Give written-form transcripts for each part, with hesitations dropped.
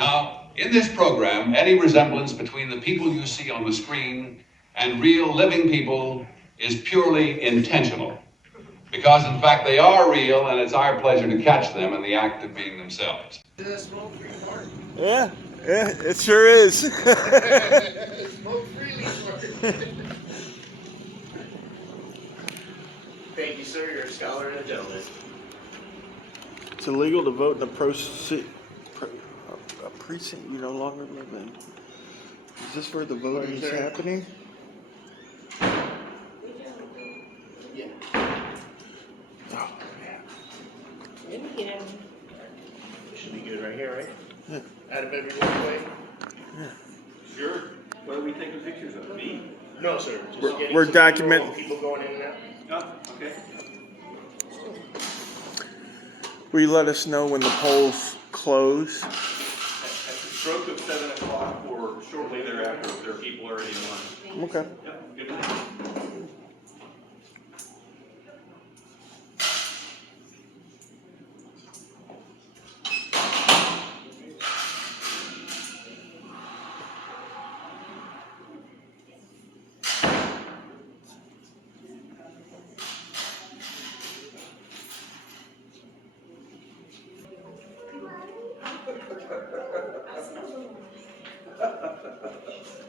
Now, in this program, any resemblance between the people you see on the screen and real living people is purely intentional. Because, in fact, they are real, and it's our pleasure to catch them in the act of being themselves. Yeah, it sure is. Smoke freely, sir. Thank you, sir. You're a scholar and a gentleman. It's illegal to vote in a precinct you no longer live in. Is this where the voting is happening? Yeah. Oh, man. Should be good right here, right? Yeah. Out of everyone's way? Yeah. Sure. What are we taking pictures of? Me? No, sir. Just We're documenting. People going in and out. Oh, okay. Will you let us know when the polls close? At the stroke of 7 o'clock or shortly thereafter, if there are people already in line. Okay. Yep, good enough.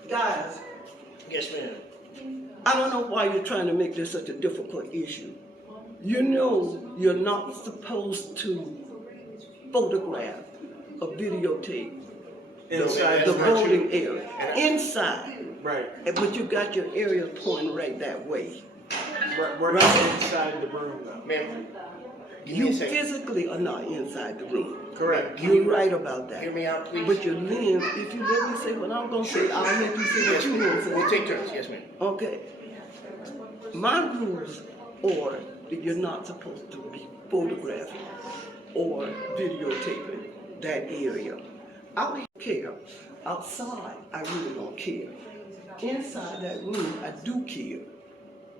Guys, Yes, ma'am. I don't know why you're trying to make this such a difficult issue. You know you're not supposed to photograph or videotape Inside the that's not voting true. area. Inside. Right. But you got your areas pointing right that way. We're not inside the room though. Ma'am, give me You a second. physically are not inside the room. Correct. You're right about that. Hear me out, please. But your lens, if you let me say what I'm going to say, I'll make you say what you want to say. We'll take turns. Yes, ma'am. Okay. My rules order that you're not supposed to be photographing or videotaping that area. I don't care. Outside, I really don't care. Inside that room, I do care.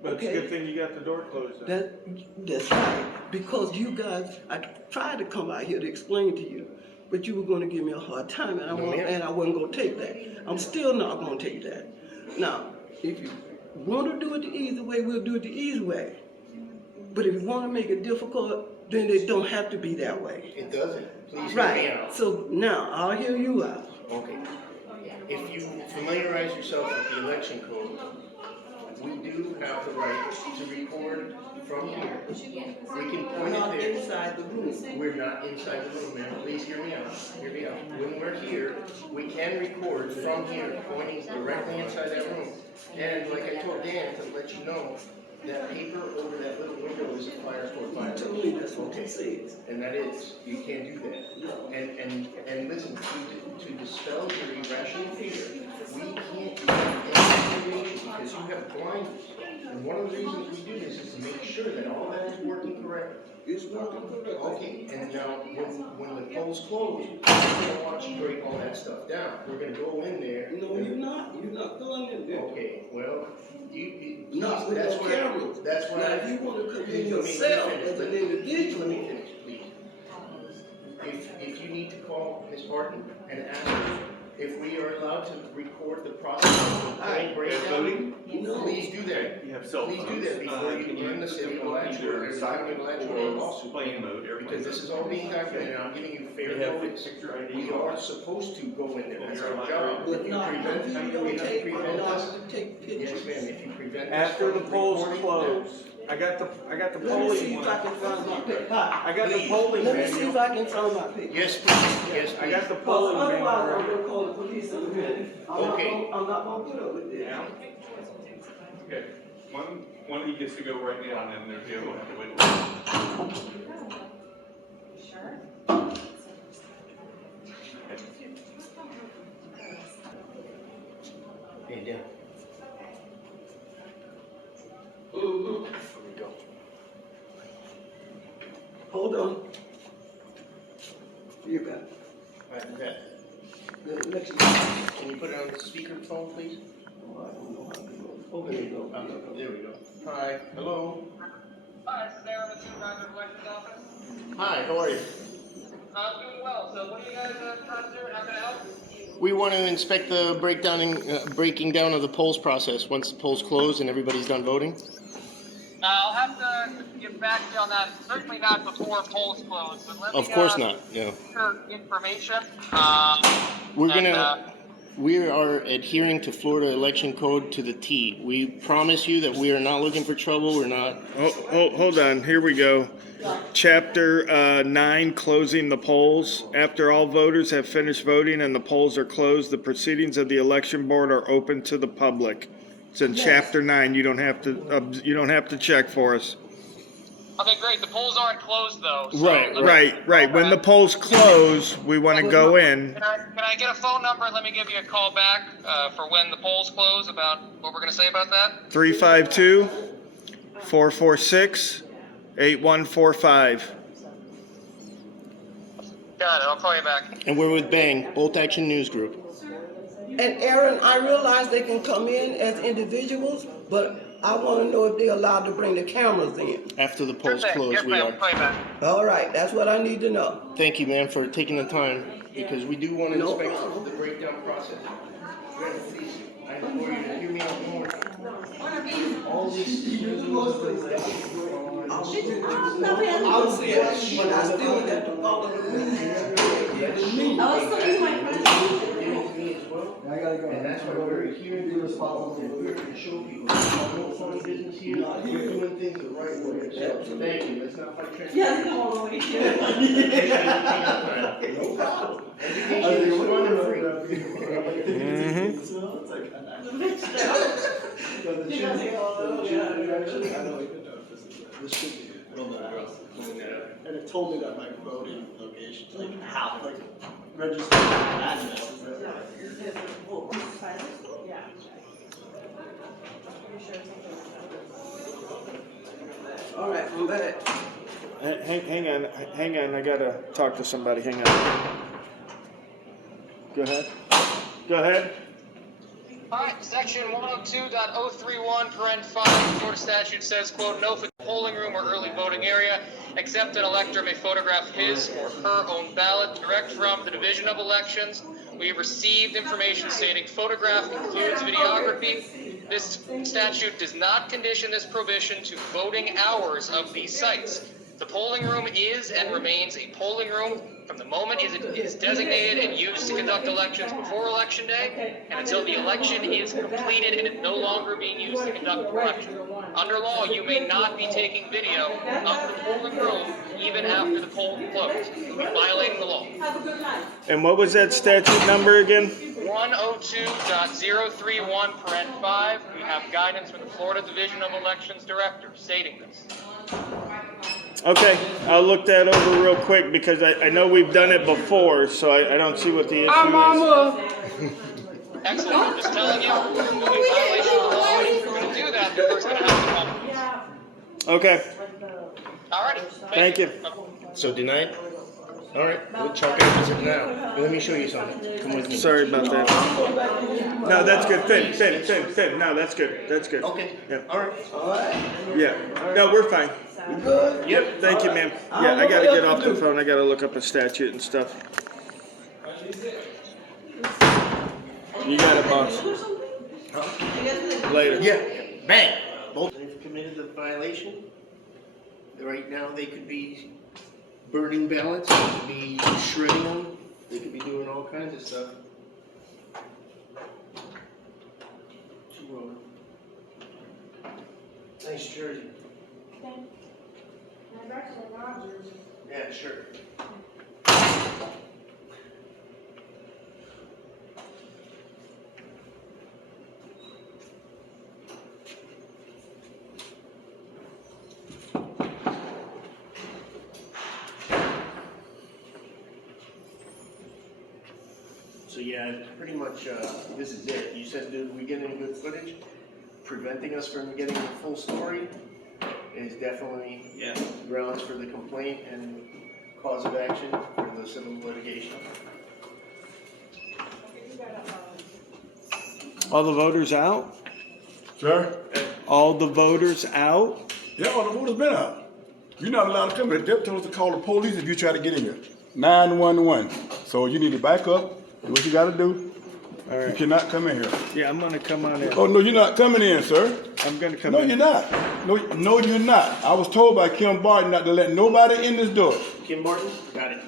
But it's a good thing you got the door closed. That's right. Because you guys, I tried to come out here to explain to you, but you were going to give me a hard time, and I wasn't going to take that. I'm still not going to take that. Now, if you want to do it the easy way, we'll do it the easy way. But if you want to make it difficult, then it don't have to be that way. It doesn't. Please hear me Right. out. So now I'll hear you out. Okay. If you familiarize yourself with the election code, we do have the right to record from here. We can point it Not there. inside the room. We're not inside the room, ma'am. Please hear me out. Hear me out. When we're here, we can record from here, pointing directly inside that room. And like I told Dan, to let you know, that paper over that little window is a fire court You violation. told me that's what it says. And that is, you can't do that. And listen, to dispel your irrational fear, we can't do any intimidation because you have blinders. And one of the reasons we do this is to make sure that all that is working correctly. It's working correctly. Okay, and now, when the polls close, we're gonna watch you break all that stuff down. We're gonna go in there. No, you're not. You're not going in there. Okay, well, you Not with that's no where, cameras. that's why. Now, if you want to come in Let me yourself finish. as an Let me individual, finish, please. If you need to call Ms. Barton and ask her if we are allowed to record the process of the breakdown, please do that. You have cell Please phones. do that before you Can learn the city of Alachua or the county of Alachua or lawsuit. Plane mode. Because this is all being documented, I'm giving you fair We have notice. picture ID. We are supposed to go in there, that's our job. but If you not to prevent, if you videotape, prevent not us, to take yes pictures. ma'am, if you prevent us After the from polls recording, close, I got the Let me see polling if I one. can find my paper. I got the Please. polling Let me see if manual. I can find my paper. Yes, please, yes, I got please. the Because polling otherwise, I'm manual. gonna call the police in a minute. Okay. I'm not gonna put up with this. Yeah. Okay. One of you gets to go right now, and then there's the other one have to wait. Hey, Dan. Mhm. Here we go. Hold on. You got it. All right, okay. The election. Can you put it on the speakerphone, please? Oh, I don't know how to do it. Oh, there you go. There we go. Hi, hello. Hi, this is Aaron with Supervisor of Elections Office. Hi, how are you? I'm doing well. So what are you guys trying to do and how can I help? We want to inspect the breaking down of the polls process once the polls close and everybody's done voting. I'll have to get back to you on that. Certainly not before polls close, but let me. Of course not. No. Your information. We are adhering to Florida election code to the T. We promise you that we are not looking for trouble. We're not. Hold on. Here we go. Chapter 9, closing the polls. After all voters have finished voting and the polls are closed, the proceedings of the election board are open to the public. It's in Chapter 9. You don't have to check for us. Okay, great. The polls aren't closed though. So Right. When the polls close, we want to go in. Can I get a phone number and let me give you a call back for when the polls close about what we're going to say about that? 352-446-8145. Got it. I'll call you back. And we're with Bang, Bolt Action News Group. And Aaron, I realize they can come in as individuals, but I want to know if they're allowed to bring the cameras in. After the polls close, Yes, we ma'am. are. I'll call you back. All right, that's what I need to know. Thank you, ma'am, for taking the time, because we do want to No inspect problem. the breakdown process. Grant, please, I implore you to hear me out more. All these I'll see it, but I still have to follow the rules. And that's why we're here to responsible. We're here to show people no fun business here. We're doing things the right way. So thank you. Let's not fight transparency. No problem. Education is fun and free. And it told me that my voting location, like how, like registered address. All right, I'm back. Hang on. I gotta talk to somebody. Hang on. Go ahead. All right, section 102.031, paren 5, Florida statute says, quote, no polling room or early voting area, except an elector may photograph his or her own ballot direct from the Division of Elections. We have received information stating photograph includes videography. This statute does not condition this provision to voting hours of these sites. The polling room is and remains a polling room from the moment it is designated and used to conduct elections before Election Day and until the election is completed and is no longer being used to conduct the election. Under law, you may not be taking video of the polling room even after the polls close. You'll be violating the law. And what was that statute number again? 102.031, paren 5. We have guidance from the Florida Division of Elections Director stating this. Okay, I'll look that over real quick because I know we've done it before, so I don't see what the issue is. Excellent. I'm just telling you, you'll be violation of the law. If you're going to do that, the first going to have to come. Okay, All righty. thank you. So denied? All right, we'll chalk it up as a denial. Let me show you something. Come with me. Sorry about that. No, that's good. Fin. No, that's good. Okay. Yeah. All right. Yeah. No, we're fine. Yep. Thank you, ma'am. Yeah, I gotta get off the phone. I gotta look up a statute and stuff. You got it, boss. Later. Yeah. Bang. Both have committed the violation. Right now, they could be burning ballots. They could be shredding them. They could be doing all kinds of stuff. Nice jersey. Yeah, sure. So yeah, pretty much this is it. You said, did we get any good footage? Preventing us from getting the full story is definitely grounds for the complaint and cause of action for the civil litigation. All the voters out? Sir? All the voters out? Yeah, all the voters been out. You're not allowed to come here. They told us to call the police if you try to get in here. 911. So you need to back up, do what you gotta do, All You right. cannot come in here. Yeah, I'm gonna come on in. Oh, no, you're not coming in, sir. I'm gonna come No, in. you're not. No, you're not. I was told by Kim Barton not to let nobody in this door. Kim Martin, got it.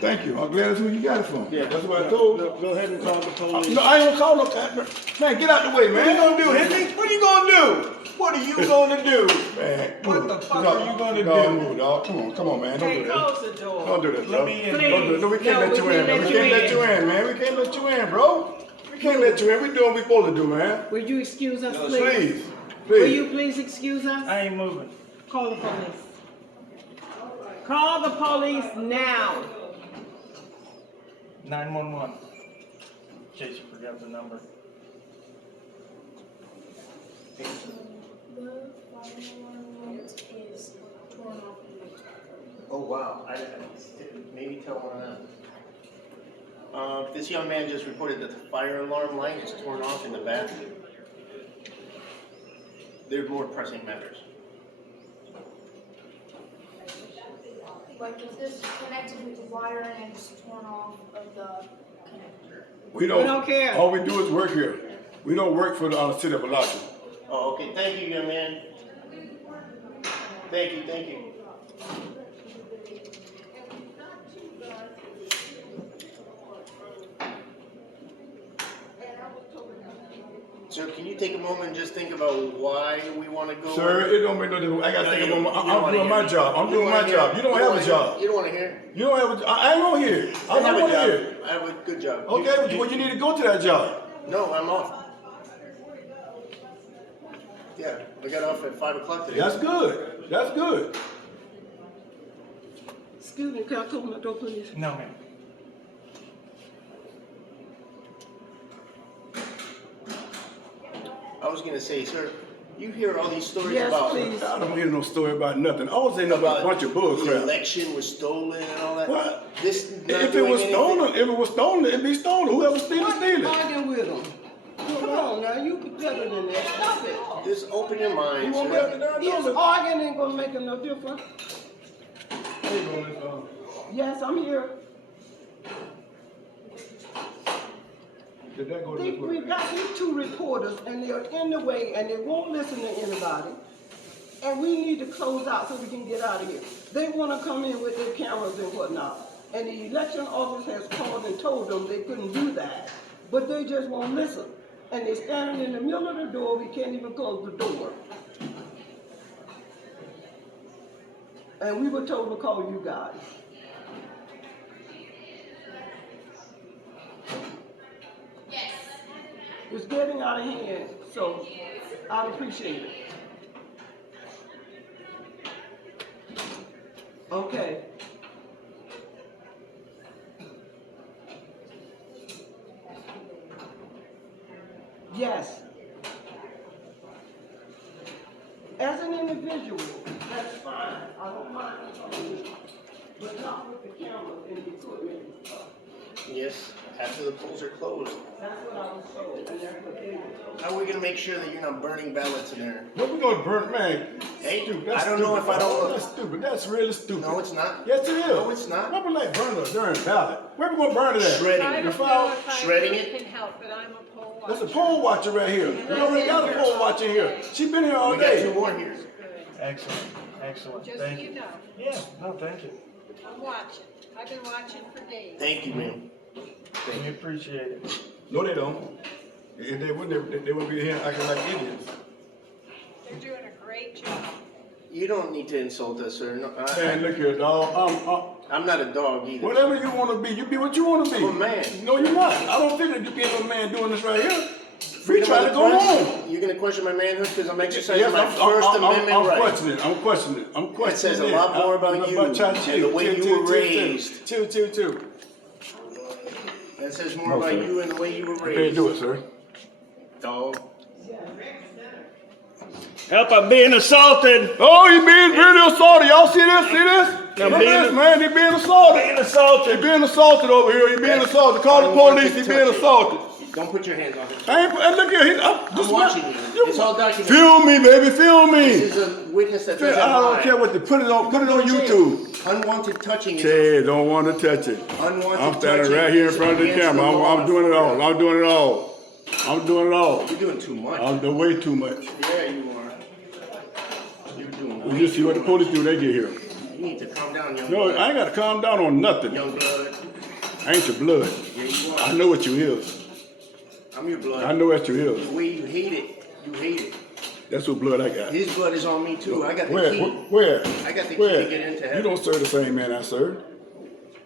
Thank you. I'm glad that's who you got it from. Yeah, That's what I told. Go ahead and call the police. No, I ain't gonna call no. Man, get out the way, man. What are you gonna do, Henry? What are you gonna do? What are you gonna do? Man, What the fuck are you gonna dog, do? Move, dog. Come on, man. Don't Hey, do that. close the door. Don't do that, Let bro. me in. Don't do it. No, we can't No, let you we in, can't man. We let can't you let you in, man. We can't let you in, bro. We can't let you in. We doing what we supposed to do, man. Will you excuse us, please? Please, Will you please. please excuse us? I ain't moving. Call the police. Call the police now. 911. In case you forgot the number. The fire alarm is torn off. Oh, wow. I maybe tell one of them. This young man just reported that the fire alarm light is torn off in the bathroom. There are more pressing matters. Like if this is connected with the wire and it's torn off of the connector. We don't care. All we do is work here. We don't work for the city of Alachua. Oh, okay. Thank you, young man. Thank you, thank you. Sir, can you take a moment and just think about why we want to go? Sir, it don't make no difference. I gotta No, think you about don't- my, you don't I'm wanna doing hear my me. job. I'm You doing don't my wanna job. hear- You don't have a wanna job. hear- You don't want to hear? You don't have a. I ain't on here. I have don't a want to job. hear. I have a good job. Okay, well, you need to go to that job. No, I'm off. Yeah, I got off at 5 o'clock today. That's good. That's good. Excuse me, can I close my door, please? No, ma'am. I was gonna say, sir, you hear all these stories Yes, about please. I don't hear no story about nothing. I was saying about a bunch of bull the crap. election was stolen and all that. What? This not If it doing was anything. stolen, it'd be stolen. Whoever steal it, steal it. Arguing with them. Come on now, you better than that. Stop it. Just open your mind, You won't be sir. able to down Yes, there. arguing ain't gonna make no difference. Yes, I'm here. Did that go this way? We've got these two reporters and they're in the way and they won't listen to anybody. And we need to close out so we can get out of here. They wanna come in with their cameras and whatnot. And the election office has called and told them they couldn't do that. But they just won't listen. And they're standing in the middle of the door, we can't even close the door. And we were told to call you guys. Yes. It's getting out of hand, so I'd appreciate it. Okay. Yes. As an individual, that's fine, I don't mind, but not with the cameras and the equipment and stuff. Yes, after the polls are closed. That's what I was told, and that's what they were told. How are we gonna make sure that you're not burning ballots in there? What we gonna burn, man? Hey, Stupid. That's I don't know stupid. if I don't look. That's stupid. That's really stupid. No, it's not. Yes, it is. No, it's not. What we like burn a darn ballot? Where we gonna burn it at? Shredding. I The don't file- know if I shredding really it. can help, but I'm a poll watcher. There's a poll watcher right here. We already got a poll watcher here. She been here all We got day. 2 more here. Excellent. Excellent. Just so Thank you you. know, Yeah, no, thank you. I'm watching. I've been watching for days. Thank you, ma'am. We appreciate it. No, they don't. If they wouldn't, they would be here acting like idiots. They're doing a great job. You don't need to insult us, sir. No, Man, look here, dog. I'm not a dog either. Whatever you want to be, you be what you want to be. I'm a man. No, you're not. I don't figure you being a man doing this right here. We Freedom try of to the go press? home. You're gonna question my manhood because I'm exercising Yes, my First Amendment I'm right. questioning. I'm questioning. I'm questioning. It says a lot more about you and the way you were raised. Chill. That says more No, about sir. you and the way you were You can't raised. do it, sir. Dog. Help, I'm being assaulted. Oh, he being really assaulted. Y'all see this? See this? Look at this, man. He being assaulted. Being assaulted. He being assaulted over here. He being assaulted. Call the police. He being assaulted. Don't put your hands on him. I ain't, and look here. I'm watching you. It's all documented. Film me, baby. Film me. This is a witness that I doesn't don't lie. care what they put it on. Put it on YouTube. Unwanted touching is. Chad, don't want to touch it. Unwanted I'm standing touching right here in is front of the against camera. the law. I'm doing it all. I'm doing it all. I'm doing it all. You're doing too much. I'm doing way too much. Yeah, you are. You're doing You way just see too what the much. police do when they get here. You need to calm down, young No, blood. I ain't got to calm down on nothing. Young blood. I ain't your blood. Yeah, you are. I know what you is. I'm your blood. I know what you is. The way you hate it, you hate it. That's what blood I got. His blood is on me too. I got the Where? key. Where? I got the key Where? to get into You heaven. don't serve the same man I serve.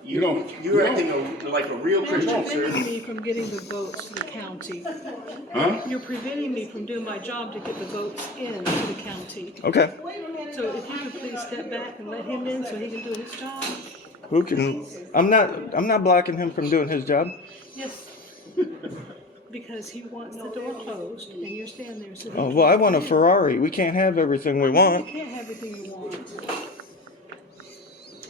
You don't. You're you acting don't. like a real Christian, You're sir. preventing me from getting the votes to the county. Huh? You're preventing me from doing my job to get the votes in to the county. Okay. So if you could please step back and let him in so he can do his job. Who can? I'm not blocking him from doing his job. Yes. Because he wants the door closed and you're standing there so he Oh well, I want a Ferrari. We can't have everything we want. can't have everything you want.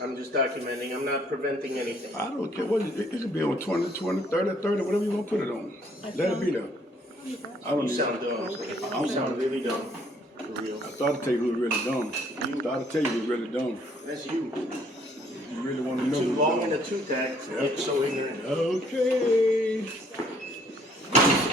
I'm just documenting. I'm not preventing anything. I don't care. What it can be on 20, 30, 30, whatever you want to put it on. Let it be there. I don't You need sound dumb. You sound really dumb. For real. I thought I'd tell you who's really dumb. I thought I'd tell you who's really dumb. That's you. You really want to know. Too who's long dumb. in the tooth act. It's so ignorant. Okay.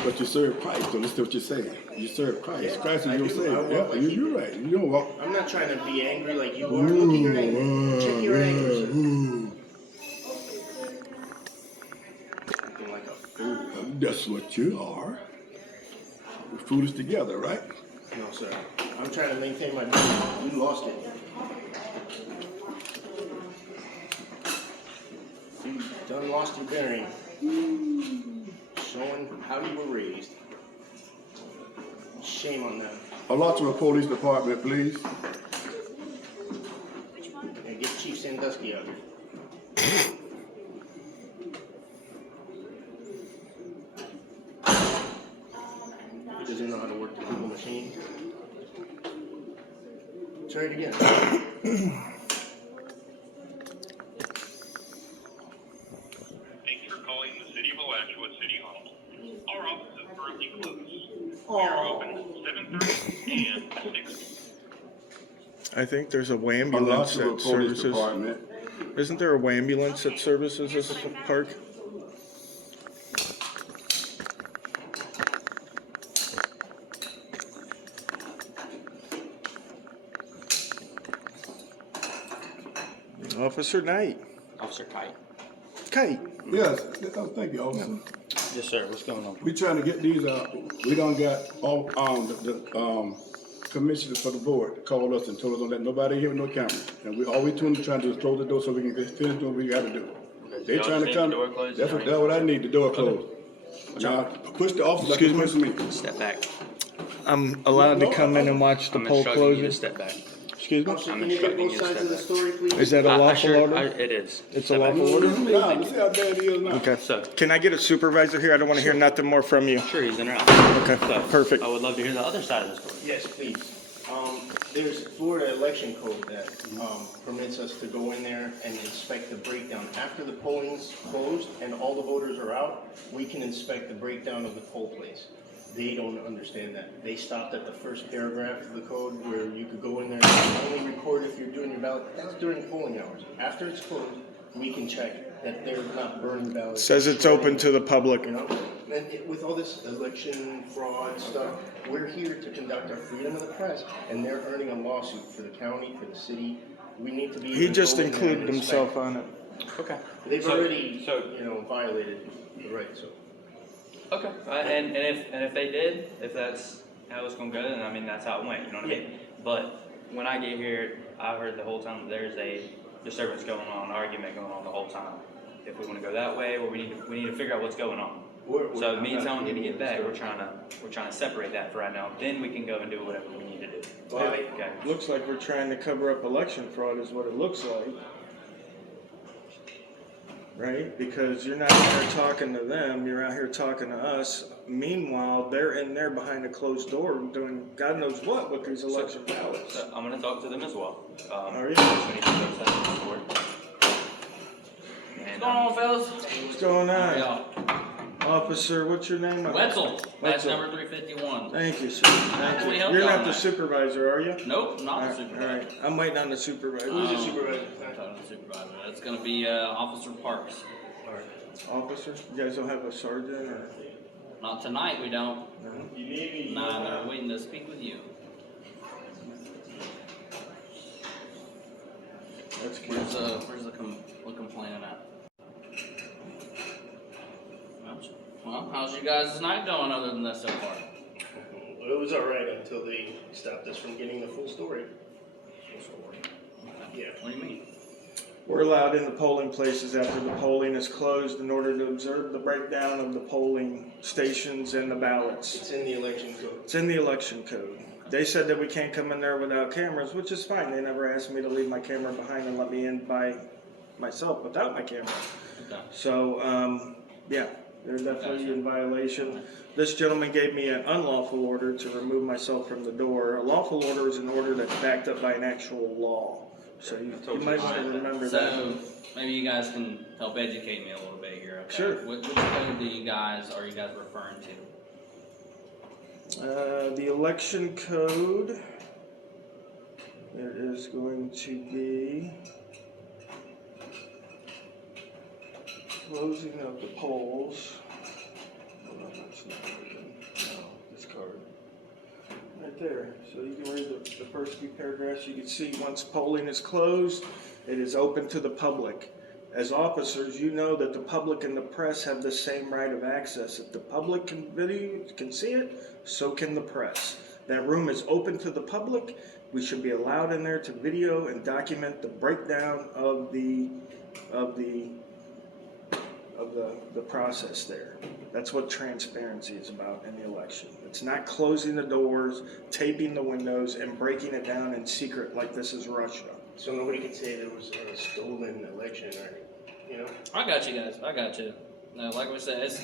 But you serve Christ, so listen to what you say. You serve Christ. Yeah, Christ I is your do. I Savior. walk Yeah, like you're right. You don't walk. I'm not trying to be angry like you are. Look at your anger. Check your anger, sir. Acting like a fool. That's what you are. We're foolish together, right? No, sir. I'm trying to maintain my being. You lost it. You done lost your bearing. Showing how you were raised. Shame on them. Alachua Police Department, please. And get Chief Sandusky out here. He doesn't know how to work the Google machine. Try it again. Thank you for calling the City of Alachua City Hall. Our office is currently closed. We are open 7:30 and 6. I think there's a ambulance Alachua that Police services. Department. Isn't there a ambulance that services this park? Officer Knight. Officer Kite. Kite. Yes, thank you, officer. Yes, sir. What's going on? We trying to get these out. We done got all, the commissioners for the board called us and told us don't let nobody hear no camera. And all we trying to do is close the door so we can finish doing what we gotta do. They Y'all trying to need come, the door closed? that's what I need, the door closed. Now, push the officer like you push me. Step back. I'm allowed to come in and watch the I'm poll instructing you to closing. step back. Excuse me? Officer, I'm can you get instructing both you to sides of the step story, please? Is that a lawful order? It is. It's a Step back. lawful order? Nah, see how bad he is now. Okay. So, Can I get a supervisor here? I don't want to hear nothing more from you. sure, he's in or out. Okay, So, perfect. I would love to hear the other side of the story. Yes, please. There's Florida election code that permits us to go in there and inspect the breakdown. After the polling's closed and all the voters are out, we can inspect the breakdown of the poll place. They don't understand that. They stopped at the first paragraph of the code where you could go in there and only record if you're doing your ballot. That's during polling hours. After it's closed, we can check that they're not burning ballots. Says it's open to the public. You know, and with all this election fraud stuff, we're here to conduct our freedom of the press, and they're earning a lawsuit for the county, for the city. We need to be. He able to just go in there and included himself inspect. on it. Okay. They've already, So, violated the right. So okay. And if they did, if that's how it's gonna go, then I mean that's how it went. You know what I mean? But when I get here, I heard the whole time that there's a disturbance going on, argument going on the whole time. If we want to go that way, or we need to figure out what's going on. So me telling you to get back, we're trying to separate that for right now. Then we can go and do whatever we need to do. Okay. Looks like we're trying to cover up election fraud is what it looks like. Right? Because you're not out here talking to them, you're out here talking to us. Meanwhile, they're in there behind a closed door doing God knows what with these election ballots. So I'm going to talk to them as well. Are you? We need to go set up the board. And, What's going on, fellas? What's going on? Y'all. Officer, what's your name? Wetzel, batch Wetzel. number 351. Thank you, sir. Thank can we you. help You're you not on the that? supervisor, are you? Nope, not the All supervisor. right. I'm waiting on the supervisor. who's the supervisor? I'm talking to the supervisor. That's gonna be Officer Parks. Officer, you guys don't have a sergeant or? Not tonight, we don't. You need me? Nah, they're waiting to speak with you. That's good. Where's the complainant at? Well, how's you guys' night going other than this so far? It was all right until they stopped us from getting the full story. Yeah. What do you mean? We're allowed in the polling places after the polling is closed in order to observe the breakdown of the polling stations and the ballots. It's in the election code. It's in the election code. They said that we can't come in there without cameras, which is fine. They never asked me to leave my camera behind and let me in by myself without my camera. Okay. So, yeah, they're definitely in violation. This gentleman gave me an unlawful order to remove myself from the door. A lawful order is an order that's backed up by an actual law. So you might want to remember that. So maybe you guys can help educate me a little bit here. Okay? Sure. Which code are you guys referring to? The election code, it is going to be closing of the polls. Hold on, that's not working. No, this card. Right there. So you can read the first few paragraphs. You can see once polling is closed, it is open to the public. As officers, you know that the public and the press have the same right of access. If the public can see it, so can the press. That room is open to the public. We should be allowed in there to video and document the breakdown of the process there. That's what transparency is about in the election. It's not closing the doors, taping the windows, and breaking it down in secret like this is Russia. So nobody could say there was a stolen election or anything, you know? I got you guys. I got you. No, like we said, it's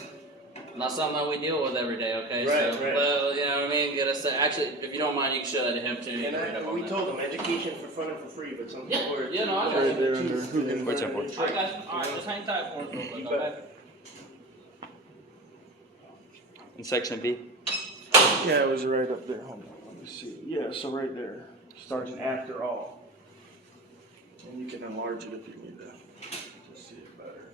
not something that we deal with every day. Okay. Right, So, right. well, you know what I mean. Get us. Actually, if you don't mind, you can show that to him too. And we told them education for fun and for free, but some people were. Yeah, no, I got Right you. there under who can I got you. All right, just hang tight for us real quick, okay? In section B? Yeah, it was right up there. Hold on, let me see. Yeah, so right there, starting after all. And you can enlarge it if you need to see it better.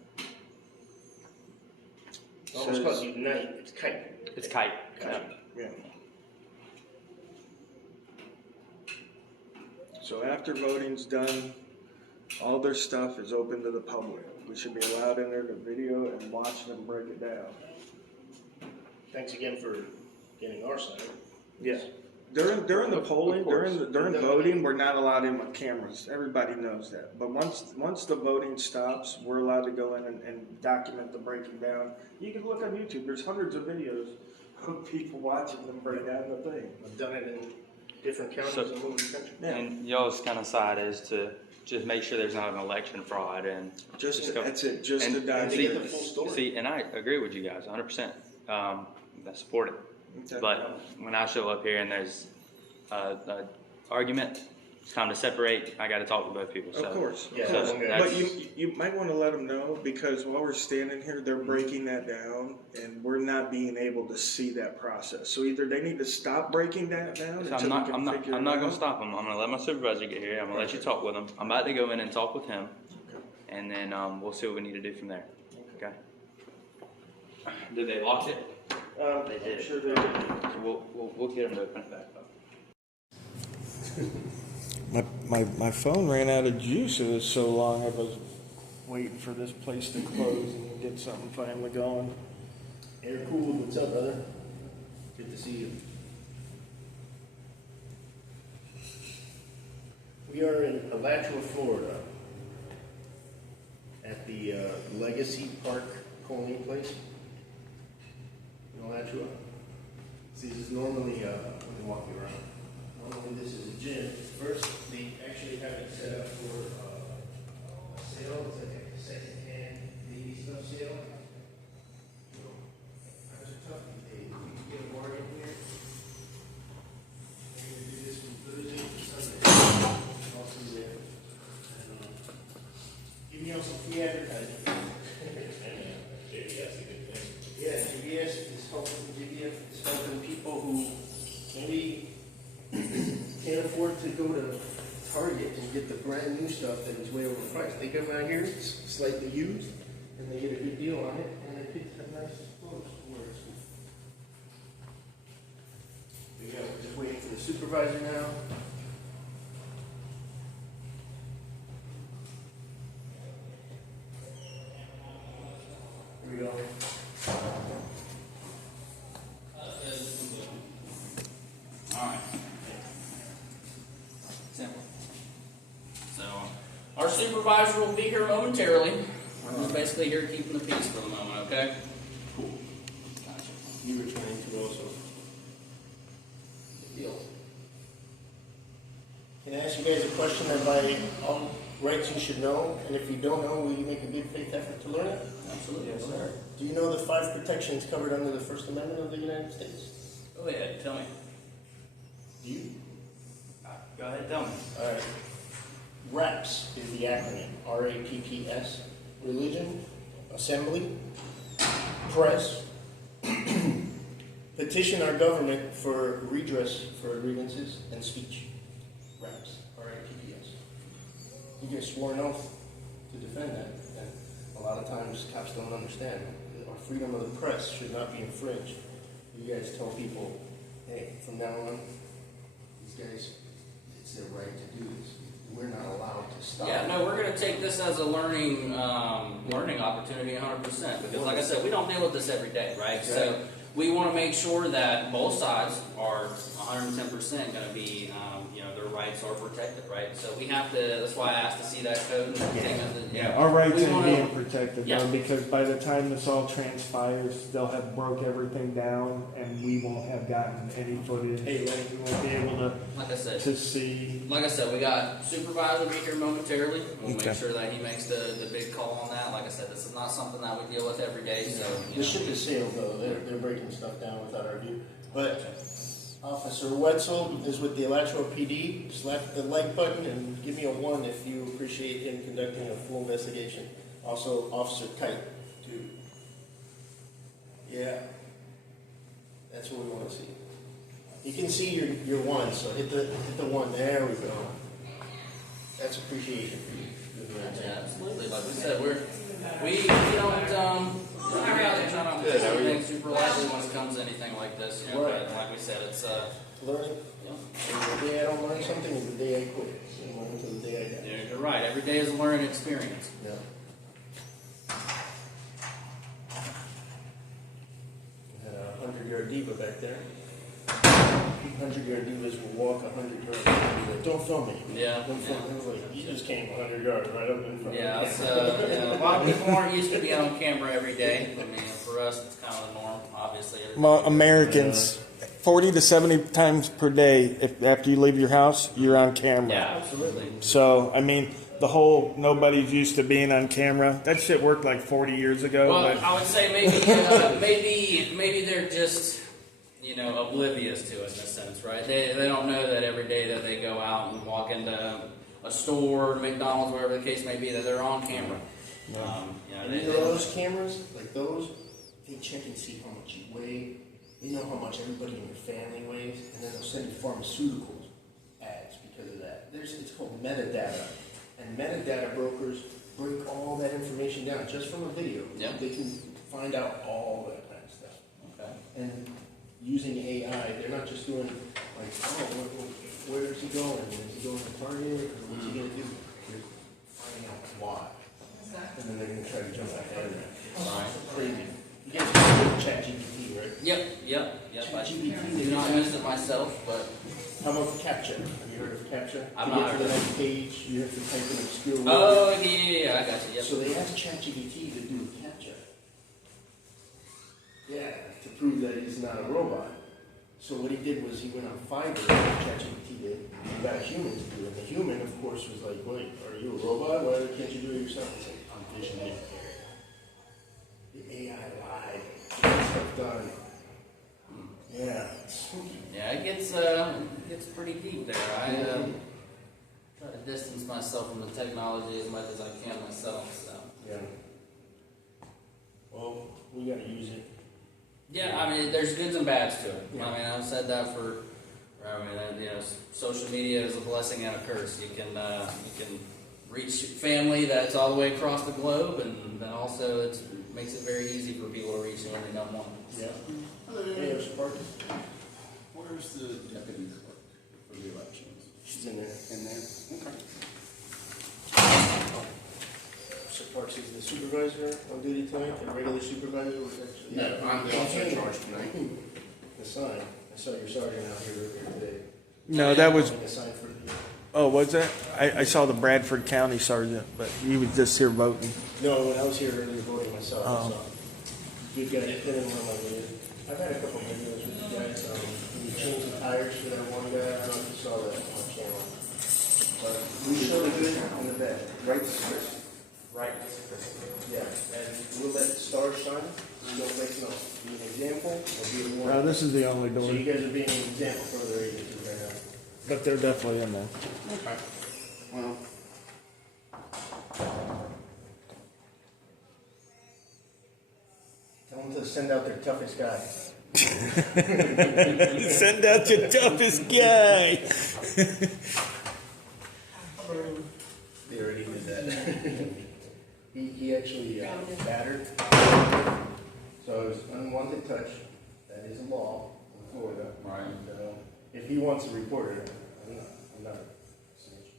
It's almost called unite, it's kite. It's kite. Yeah. So after voting's done, all their stuff is open to the public. We should be allowed in there to video and watch them break it down. Thanks again for getting our side. Yeah. During the polling, during voting, we're not allowed in with cameras. Everybody knows that. But once the voting stops, we're allowed to go in and document the breaking down. You can look on YouTube. There's hundreds of videos of people watching them break down the thing. I've done it in different counties and moving the country. Yeah. And y'all's kind of side is to just make sure there's not an election fraud and That's it. Just to They document. get the full story. See, and I agree with you guys 100%. I support it. Okay. But when I show up here and there's an argument, it's time to separate. I got to talk to both people. So, Of course. Yeah, so one guy. that's- But you might want to let them know, because while we're standing here, they're breaking that down, and we're not being able to see that process. So either they need to stop breaking that down So until we can I'm not figure going it to out. stop him. I'm going to let my supervisor get here. I'm going to let you talk with him. I'm about to go in and talk with him, and then we'll see what we need to do from there. Okay. Did they lock it? They did. Sure they did. So we'll get them to open it back up. My phone ran out of juice. It was so long. I was waiting for this place to close and get something finally going. Air cool, what's up, brother? Good to see you. We are in Alachua, Florida, at the Legacy Park polling place in Alachua. See, this is normally, let me walk you around. Normally this is a gym. First, they actually have it set up for a sale. It's like a second-hand baby stuff sale. Times are tough these days. You can get a bargain here. I'm gonna do this from Thursday to Sunday. Also there. And, give me some free advertising. JBS is a good thing. Yeah, JBS is helping people who maybe can't afford to go to Target and get the brand new stuff that is way overpriced. They come out here, it's slightly used, and they get a good deal on it, and they pick a nice clothes to wear. We're just waiting for the supervisor now. Here we go. Alright. Simple. So, our supervisor will be here momentarily. We're just basically here keeping the peace for the moment, okay? Cool. Gotcha. You were trying to also. Good deal. Can I ask you guys a question that by all rights you should know? And if you don't know, will you make a good faith effort to learn it? Absolutely. Yes, sir. Do you know the 5 protections covered under the First Amendment of the United States? Go ahead, tell me. Do you? Go ahead, tell me. All right. RAPS is the acronym. RAPPS. Religion, assembly, press, petition our government for redress for grievances, and speech. RAPS. RAPPS. You guys swore an oath to defend that, and a lot of times cops don't understand. Our freedom of the press should not be infringed. You guys tell people, hey, from now on, these guys, it's their right to do this. We're not allowed to stop. Yeah, no, we're going to take this as a learning opportunity 100%. Because like I said, we don't deal with this every day, right? Okay. So we want to make sure that both sides are 110% going to be, their rights are protected, right? So we have to, that's why I asked to see that code and everything. Our rights we are wanna- being protected Yeah. though, because by the time this all transpires, they'll have broke everything down, and we won't have gotten any footage. Hey, Lenny. We won't be able to Like I said, see. Like I said, we got supervisor be here momentarily. We'll Okay. make sure that he makes the big call on that. Like I said, this is not something that we deal with every day. So The ship is sailed though. They're breaking stuff down without our view. But Officer Wetzel is with the Alachua PD. Slap the like button and give me a 1 if you appreciate him conducting a full investigation. Also, Officer Kite, too. Yeah. That's what we want to see. You can see your 1, so hit the 1. There we go. That's appreciation for you. yeah, absolutely. Like we said, we don't try not to take anything super lightly when it comes to anything like this. You know, Right. but like we said, it's Learning. And the day I don't learn something is the day I quit. I learn until the day I die. you're right. Every day is a learning experience. Yeah. We had a 100-yard diva back there. 100-yard divas will walk 100 yards. Like, don't film me. Yeah. Don't film me. I was like, you just came 100 yards right up in front Yeah, of me. so a lot of people aren't used to being on camera every day. I mean, for us, it's kind of the norm. Obviously, Americans, 40 to 70 times per day, if after you leave your house, you're on camera. yeah, absolutely. So, I mean, the whole nobody's used to being on camera, that shit worked like 40 years ago. Well, but I would say maybe they're just oblivious to it in a sense, right? They don't know that every day that they go out and walk into a store, McDonald's, whatever the case may be, that they're on camera. Those cameras, like those, they check and see how much you weigh. They know how much everybody in your family weighs, and then they'll send you pharmaceutical ads because of that. It's called metadata, and metadata brokers break all that information down just from a video. Yeah. They can find out all that kind of stuff. Okay. And using AI, they're not just doing like, where is he going? Is he going to Target? Or what's he going to do? They're finding out why. And then they're going to try to jump ahead of that. Right. Crazy. You guys know ChatGPT, right? Yep. ChatGPT. I do not use it myself, but How about CAPTCHA? Have you heard of CAPTCHA? I'm to not get to the heard of next page, you have to type in obscure word. oh yeah, I got you. Yep. So they asked ChatGPT to do CAPTCHA. Yeah, to prove that he's not a robot. So what he did was he went on Fiverr, ChatGPT did, and got a human to do it. The human, of course, was like, wait, are you a robot? Why can't you do it yourself? It's like, I'm vision impaired. The AI lied. Get stuff done. Yeah, it's spooky. Yeah, it gets pretty deep there. I try to distance myself from the technology as much as I can myself. So Yeah. Well, we gotta use it. yeah, I mean, there's goods and bads to it. Yeah. I mean, I've said that for I mean, you know, social media is a blessing and a curse. You can reach family that's all the way across the globe, and then also it makes it very easy for people to reach when they don't want. Yeah. Where's the deputy clerk for the elections? She's in there. In there? Okay. Parks is the supervisor on duty tonight, the regular supervisor was actually. No, I'm the officer in charge tonight. The sign, I saw your sergeant out here earlier today. No, that was. The sign for the. Oh, was that? I saw the Bradford County sergeant, but he was just here voting. No, when I was here earlier voting myself, I Oh. saw. Good guy, depending on my video. I've had a couple of videos with you guys, we changed the tires for that one guy, I don't know if you saw that on camera. But we showed it good on the bed, right, Chris? Right. Yeah, and we'll let the stars shine, we don't make no, be an example, or be a No, warning. this is the only So you door, guys are being an example for other agencies right now. but they're definitely in there. Okay. Well, Tell them to send out their toughest guy. Send out your toughest guy. They already did that. He actually battered. So it was unwanted touch. That is a law in Florida. Right. And, if he wants to report it, I'm not a snitch.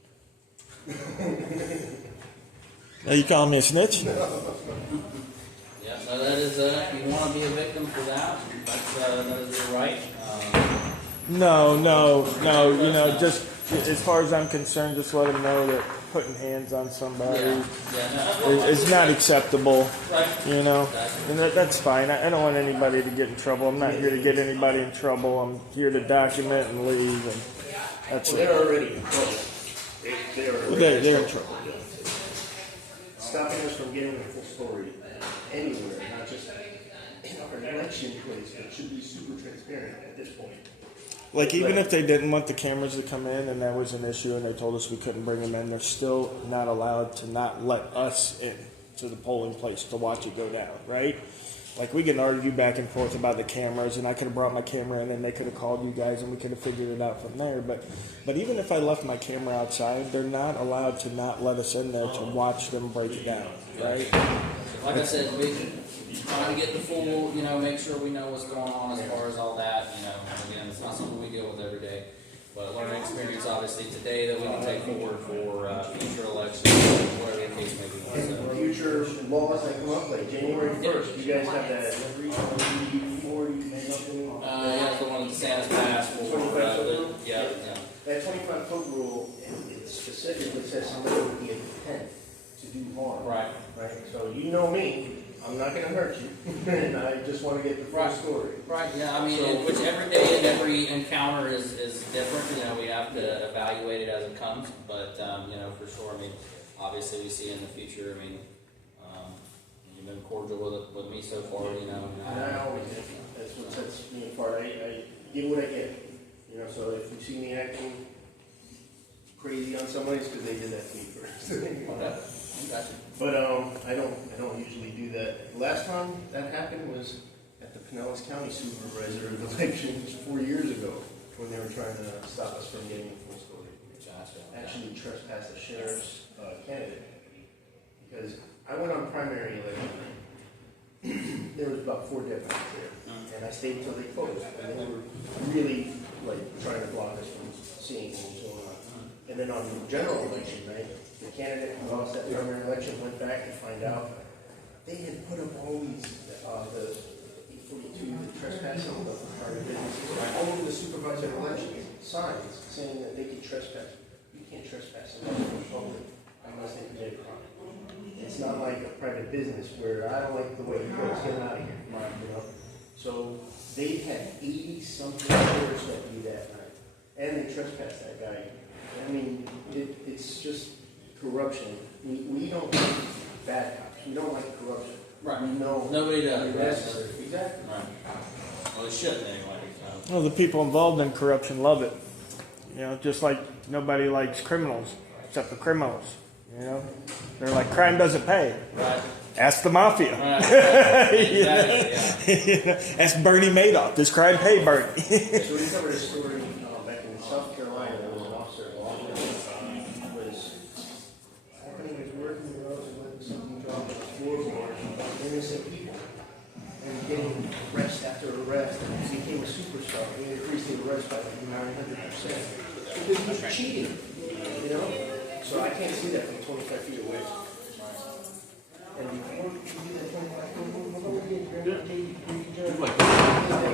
Are you calling me a snitch? Yeah, so that is, you want to be a victim for that, that is your right. No. You know, just as far as I'm concerned, just let them know that putting hands on somebody is not acceptable. Right. You know, Exactly. and that's fine. I don't want anybody to get in trouble. I'm not here to get anybody in trouble. I'm here to document and leave, and that's Well, it. they're already in trouble. They're in trouble. Stopping us from getting the full story anywhere, not just in our election place, but it should be super transparent at this point. Like, even if they didn't want the cameras to come in and that was an issue and they told us we couldn't bring them in, they're still not allowed to not let us in to the polling place to watch it go down, right? Like, we can argue back and forth about the cameras, and I could have brought my camera in and they could have called you guys and we could have figured it out from there. But even if I left my camera outside, they're not allowed to not let us in there to watch them break it down, right? Like I said, we trying to get the full, you know, make sure we know what's going on as far as all that, you know, and again, it's not something we deal with every day. But a learning experience, obviously, today that we can take forward for future elections, whatever the case may be. So, Future laws that come up, like January 1st, you guys have that 40, nothing. yeah, the one that DeSantis passed for, yeah. That 25-foot rule, it specifically says somebody with the intent to do harm. Right. Right, so you know me, I'm not gonna hurt you, and I just wanna get the full story. Right, yeah, I mean, which every day and every encounter is different, you know, we have to evaluate it as it comes, but, you know, for sure, I mean, obviously we see in the future, I mean, you've been cordial with me so far, you know. And I always do, that's what sets me apart, I get what I get, you know, so if you see me acting crazy on somebody, it's because they did that to me first. Okay, gotcha. But I don't usually do that. The last time that happened was at the Pinellas County Supervisor elections 4 years ago, when they were trying to stop us from getting the full story. Gotcha. Actually trespassed the sheriff's candidate, because I went on primary election. There was about 4 deputies there, and I stayed until they closed, and they were really like trying to block us from seeing what was going on. And then on the general election night, the candidate who lost that primary election went back to find out they had put up all these, the 842, the trespassing, the private businesses, all over the supervisor election signs saying that they could trespass. You can't trespass in the public unless they commit a crime. It's not like a private business where I don't like the way it goes, get out of here. You know? So they had 80-something sheriff's deputy that night, and they trespassed that guy. I mean, it's just corruption. We don't like bad cops. We don't like corruption. Right. We know Nobody does. the necessary. Exactly. Right. Well, it shouldn't anyway. So. Well, the people involved in corruption love it. You know, just like nobody likes criminals except for criminals. You know, they're like, crime doesn't pay. Right. Ask the mafia. Right. Exactly. Yeah. Ask Bernie Madoff. Does crime pay, Bernie? So we covered a story back arrest after arrest, and he became a superstar. We increased the arrest by like 900%. Because he's cheating, you know? So I can't see that from 25 feet away. And before you do that 25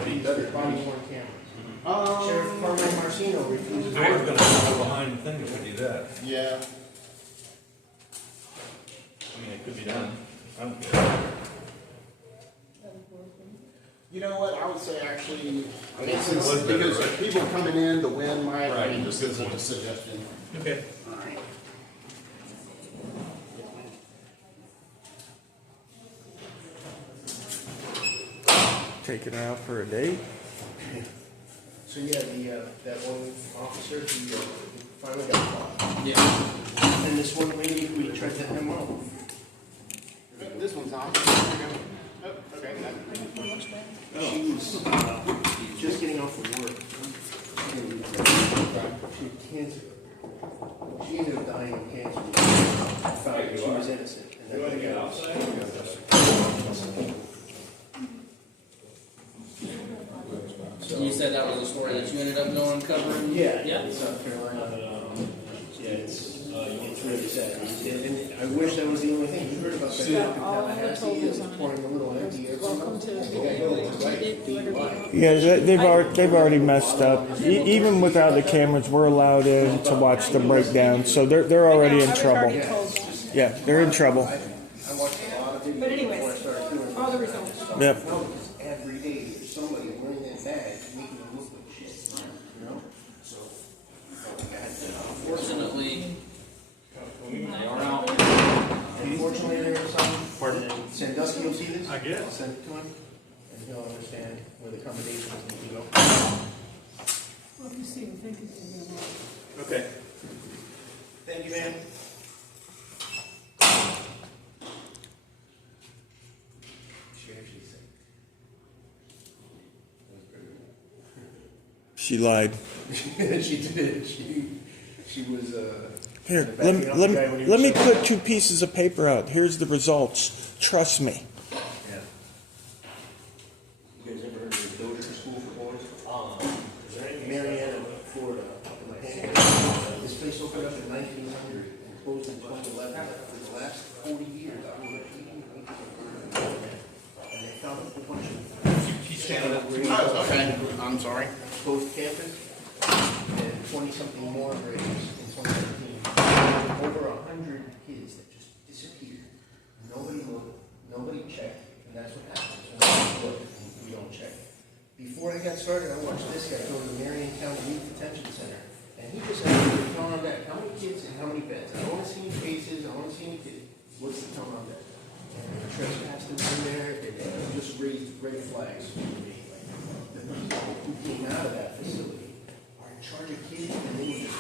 feet, body worn cameras. Sheriff Carmine Marcino refuses. I was gonna go behind the thing if we do that. Yeah. I mean, it could be done. I don't care. You know what, I would say actually, I mean, because it was better, because right? people coming in, the wind might, I Right. mean, just as a suggestion. Okay. All right. Taking it out for a date? So yeah, that one officer, he finally got caught. Yeah. And this one lady, we tried to hem up. This one's on. Oh, okay. She was just getting off of work. She had cancer. She ended up dying of cancer. Found out she was innocent. And then they got You said that was a story that you ended up going covering? Yeah, Yeah. South Carolina. Yeah, it's really sad. And I wish that was the only thing. You heard about that cop in Tallahassee is pouring a little empty air. Yeah, they've already messed up. Even without the cameras, we're allowed in to watch the breakdown, so they're already in trouble. Yeah, they're in trouble. I watched a lot of videos. But anyways, before I started doing all the this. results. Yep. Every day there's somebody wearing that bag making them look like shit. You know? So, Fortunately, they are out. unfortunately, there are some. Pardon? Sandusky will see this. I guess. Send it to him, and he'll understand where the accommodations need to go. Well, you see, I think it's gonna be a lot. Okay. Thank you, man. She actually said. She lied. She did. She was. Here, backing up the guy when he let was me saying- put 2 pieces of paper out. Here's the results. Trust me. Yeah. You guys ever heard of the Dozier School for Boys? Marietta, Florida, up in the Panhandle. This place opened up in 1900 and closed in 2011. For the last 40 years, I was like, and they found a whole bunch of. Oh, okay, I'm sorry. Closed campus and 20-something more grades in 2013. Over 100 kids that just disappeared. Nobody looked, nobody checked, and that's what happens when we look and we don't check. Before I got started, I watched this guy go to the Marion County Youth Detention Center, and he just asked me to count on that. How many kids and how many beds? I don't want to see any faces. I don't want to see any kids. What's the count on that? And the trespassers in there, and just raised red flags. The people who came out of that facility are in charge of kids, and they just,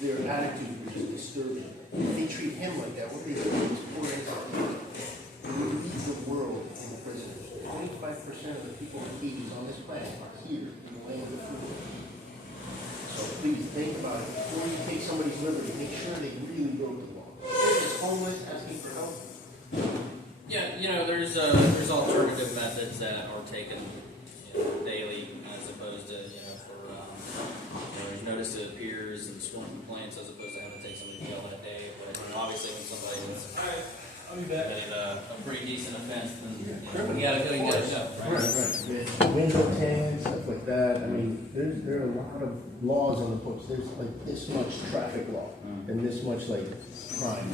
their attitude was just disturbing. If they treat him like that, what are they doing? He's pouring out here. We lead the world in the prisons. 25% of the people in Hades on this planet are here in the land of the free. So please think about it. Before you take somebody's liberty, make sure they really broke the law. If they're just homeless, asking for help. Yeah, there's alternative methods that are taken daily as opposed to, for there's notice to peers and sworn complaints as opposed to having to take somebody to jail that day. But obviously when somebody has committed a pretty decent offense, then you gotta go, right? Right. Window tents, stuff like that. I mean, there are a lot of laws on the books. There's like this much traffic law and this much like crime.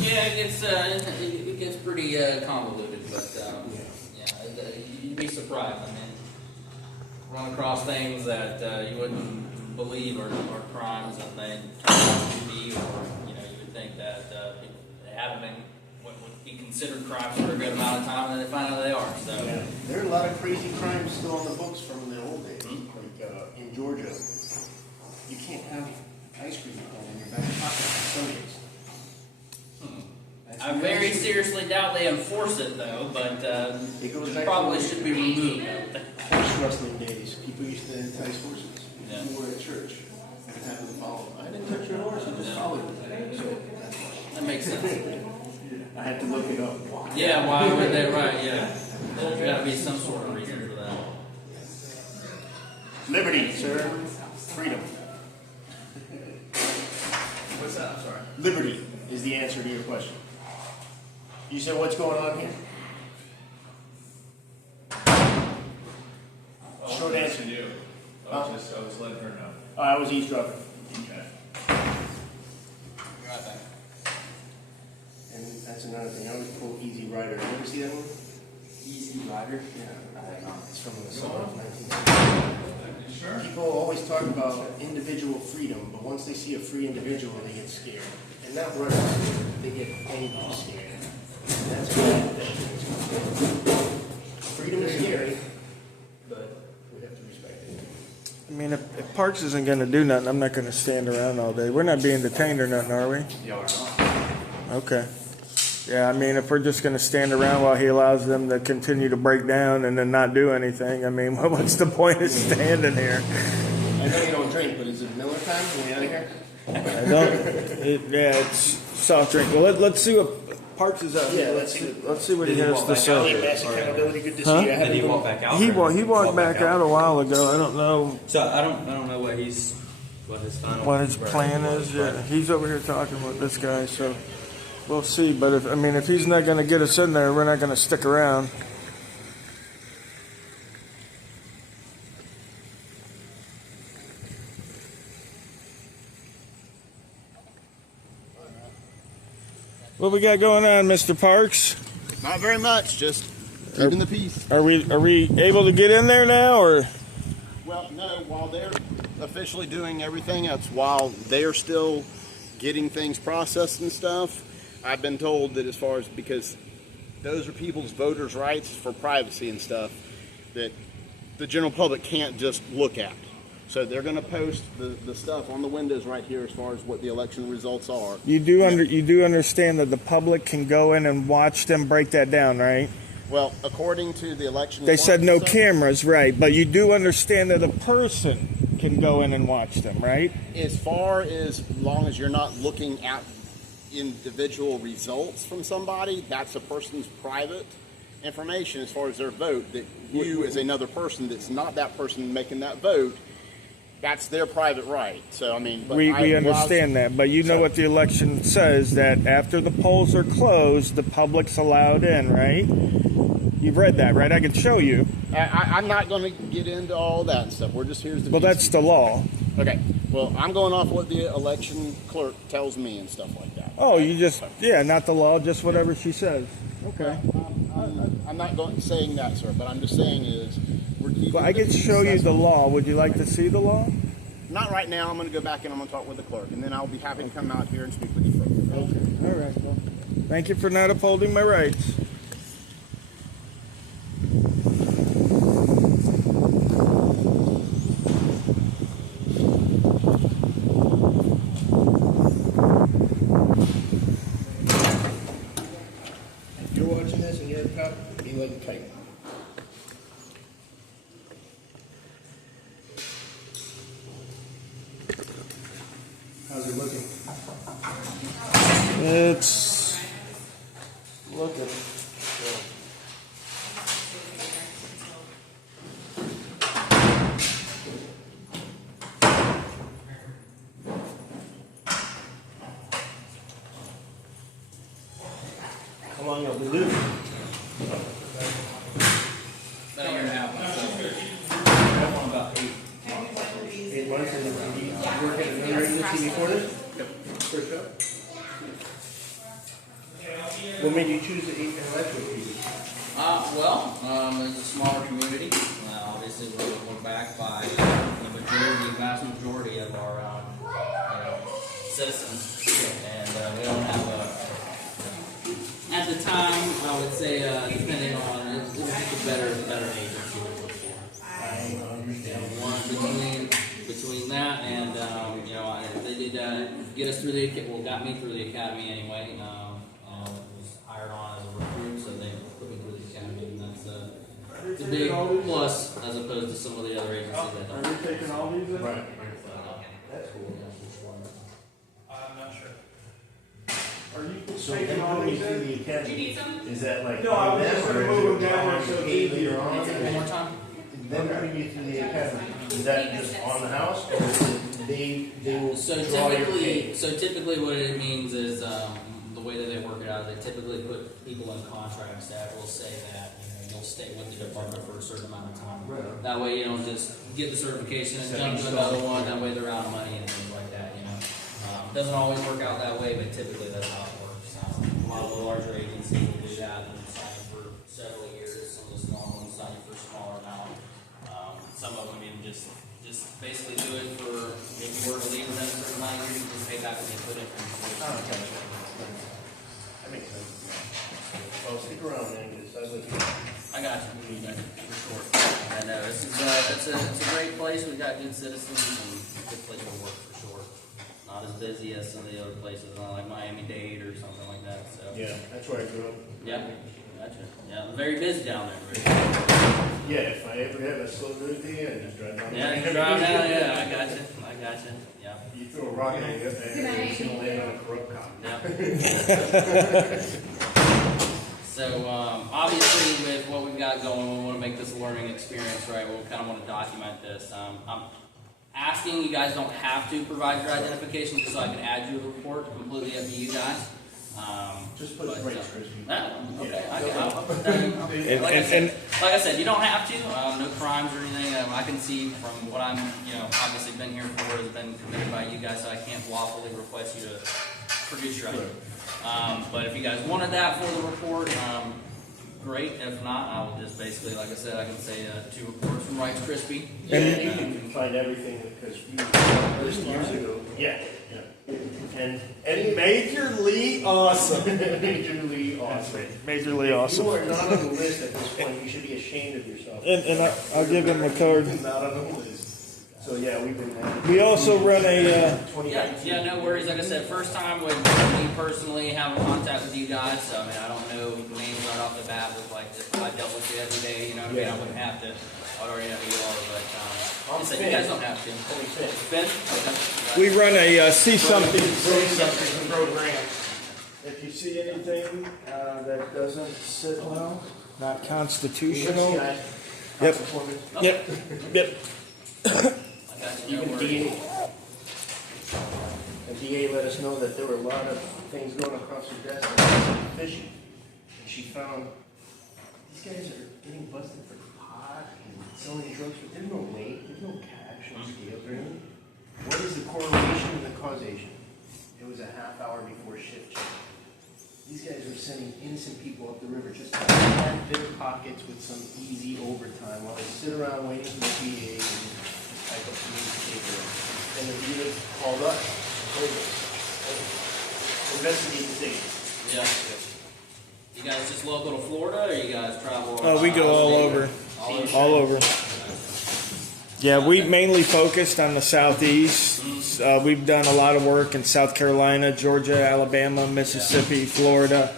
Yeah, it gets pretty convoluted, but you'd be surprised. I mean, run across things that you wouldn't believe are crimes, and they turn out to be, or you would think that they haven't been what would be considered crimes for a good amount of time, and then they find out they are. So there are a lot of crazy crimes still on the books from the old days. Like in Georgia, you can't have ice cream in your back pocket on Sundays. I very seriously doubt they enforce it though, but It goes it back probably to should be removed. horse wrestling days. People used to entice horses. Yeah. You were at church. I just happened to follow. I didn't touch your horse. I just followed you. So That makes sense. I had to look it up. Yeah, why would they? Right? Yeah. There's gotta be some sort of reason for that. Liberty, sir. Freedom. What's that? I'm sorry. Liberty is the answer to your question. You said what's going on here? Short answer. You. I was letting her know. I was eavesdropping. Okay. Right back. And that's another thing. I always pull Easy Rider. You ever see that one? Easy Rider? Yeah. It's from the summer of 1960. Sure. People always talk about individual freedom, but once they see a free individual, they get scared. And not running scared, they get angry scared. And that's a bad thing. Freedom is scary, but we have to respect it. I mean, if Parks isn't going to do nothing, I'm not going to stand around all day. We're not being detained or nothing, are we? Y'all are not. Okay. Yeah, I mean, if we're just going to stand around while he allows them to continue to break down and then not do anything, I mean, what's the point of standing here? I know you don't drink, but is it Miller time? Are we out of here? I don't. It's soft drink. Well, let's see what Parks is up. Yeah, let's see what he has to say. Mass accountability, good to Huh? see you. Did he walk back out? He or walked back out a while ago. I don't know So I don't know what his final. what his plan is. Yeah, he's over here talking with this guy, so we'll see. But if he's not going to get us in there, we're not going to stick around. What we got going on, Mr. Parks? Not very much, just keeping the peace. Are we able to get in there now, or? Well, no, while they're officially doing everything else, while they're still getting things processed and stuff, I've been told that as far as, because those are people's voters' rights for privacy and stuff, that the general public can't just look at. So they're going to post the stuff on the windows right here as far as what the election results are. You do understand that the public can go in and watch them break that down, right? Well, according to the election... They said no cameras, right, but you do understand that a person can go in and watch them, right? As far as long as you're not looking at individual results from somebody, that's a person's private information as far as their vote, that you as another person that's not that person making that vote, that's their private right. So, I mean... But we understand that, but you know what the election says, that after the polls are closed, the public's allowed in, right? You've read that, right? I can show you. I'm not going to get into all that stuff. We're just here to... Well, that's the law. Okay. Well, I'm going off what the election clerk tells me and stuff like that. Oh, you just... Yeah, not the law, just whatever she says. Okay. I'm not saying that, sir, but I'm just saying is... Well, I can show you the law. Would you like to see the law? Not right now. I'm going to go back and I'm going to talk with the clerk, and then I'll be happy to come out here and speak with you further. Okay. All right. Well, thank you for not upholding my rights. If you're watching this and you're a cop, be like a kite. How's it looking? It's looking. How long have we lived? About a year and a half. About 8 months, and you work at another agency before this? Yep. First job? What made you choose to eat in Alachua? It's a smaller community. Obviously, we're backed by the vast majority of our citizens, and we don't have at the time, I would say, depending on it was just a better agency to look for. One between that and they did get us through got me through the academy anyway. Was hired on as a recruit, so they put me through the academy, and that's it's a big plus as opposed to some of the other agencies that don't. Are you taking all these in? Right. That's cool. I'm not sure. Are you So taking then all putting these you through in? the academy, is that like? No, I was them, just gonna or is move it them down there on so it's pay easier. later on? One more time? Then putting you through the academy, is that just on the house, or is it they will So draw your pay? typically what it means is, the way that they work it out, they typically put people in contracts that will say that, you'll stay with the department for a certain amount of time. Right. That way you don't just get the certification and jump to another one, that way they're out of money and things like that, Doesn't always work out that way, but typically that's how it works. A lot of the larger agencies will do that and sign for several years, some of the smaller ones sign for a smaller amount. Some of them even just basically do it for, if you were to leave within a certain amount of years, you just pay back what they put in. Oh, okay. That makes sense. Well, stick around then, because I live here. I got you. For sure. I know, it's a great place, we got good citizens and a good place to work for sure. Not as busy as some of the other places, not like Miami-Dade or something like that, so. Yeah, that's where I grew up. Yeah, gotcha. Yeah, very busy down there, Rick. Yeah, if I ever have a slow road day, I just drive down. Yeah, you drive down, yeah, I gotcha, yeah. You throw a rock in it, and it's gonna land on a corrupt cop. Yeah. So, obviously with what we've got going, we want to make this a learning experience, right? We kind of want to document this. I'm asking you guys don't have to provide your identification just so I can add you to the report, completely up to you guys. Just put it right, Chris. Okay, I'll put that in. Like I said, you don't have to. No crimes or anything. I can see from what I'm, obviously been here for has been committed by you guys, so I can't lawfully request you to produce your ID. But if you guys wanted that for the report, great. If not, I will just basically, like I said, I can say 2 reports from Rice Krispy. Yeah, you can find everything because you years ago. Yeah. And majorly awesome. Majorly awesome. Majorly awesome. You are not on the list at this point. You should be ashamed of yourself. And I'll give him a card. Not on the list. So yeah, we've been. We also run a. Yeah, no worries. Like I said, first time with me personally having contact with you guys. So I mean, I don't know names right off the bat. With like if I dealt with you every day, I mean, I wouldn't have to. I'd already know who you are, but you guys don't have to. Finn? Okay. We run a see something. program. If you see anything that doesn't sit well, not constitutional. Yep. Yep. Even DA. The DA let us know that there were a lot of things going across her desk and fishy. And she found these guys are getting busted for pot and selling drugs, but there's no weight, there's no cash, no scales or anything. What is the correlation and the causation? It was a half hour before shift change. These guys were sending innocent people up the river just to pad their pockets with some easy overtime while they sit around waiting for the DA and type up some paper. And the DA called us, told us, investigate the thing. Yeah. You guys just local to Florida, or you guys travel? Oh, we go all over. All over. Yeah, we mainly focused on the southeast. We've done a lot of work in South Carolina, Georgia, Alabama, Mississippi, Florida.